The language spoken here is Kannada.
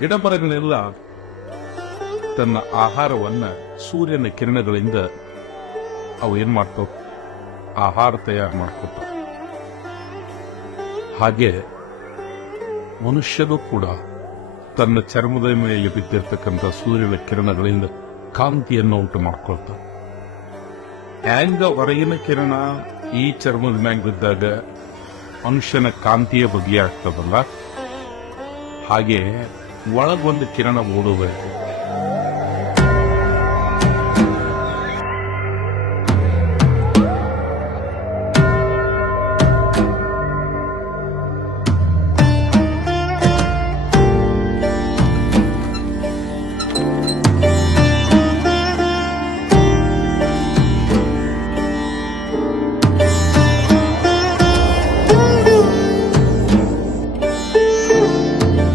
ಗಿಡ ಮರಗಳೆಲ್ಲ ತನ್ನ ಆಹಾರವನ್ನ ಸೂರ್ಯನ ಕಿರಣಗಳಿಂದ ಅವು ಏನ್ ಮಾಡ್ತಾವ, ಆಹಾರ ತಯಾರು ಮಾಡ್ಕೊತಾವ. ಹಾಗೆ ಮನುಷ್ಯನು ಕೂಡ ತನ್ನ ಚರ್ಮದ ಮೇಲೆ ಬಿದ್ದಿರ್ತಕ್ಕಂಥ ಸೂರ್ಯನ ಕಿರಣಗಳಿಂದ ಕಾಂತಿಯನ್ನು ಉಂಟು ಮಾಡ್ಕೊಳ್ತಾವ. ಹ್ಯಾಂಗ ಹೊರಗಿನ ಕಿರಣ ಈ ಚರ್ಮದ ಮ್ಯಾಗ ಬಿದ್ದಾಗ ಮನುಷ್ಯನ ಕಾಂತಿಯ ಬಗ್ಗೆ ಆಗ್ತದಲ್ಲ, ಹಾಗೆ ಒಳಗೊಂದು ಕಿರಣ ಓಡುವ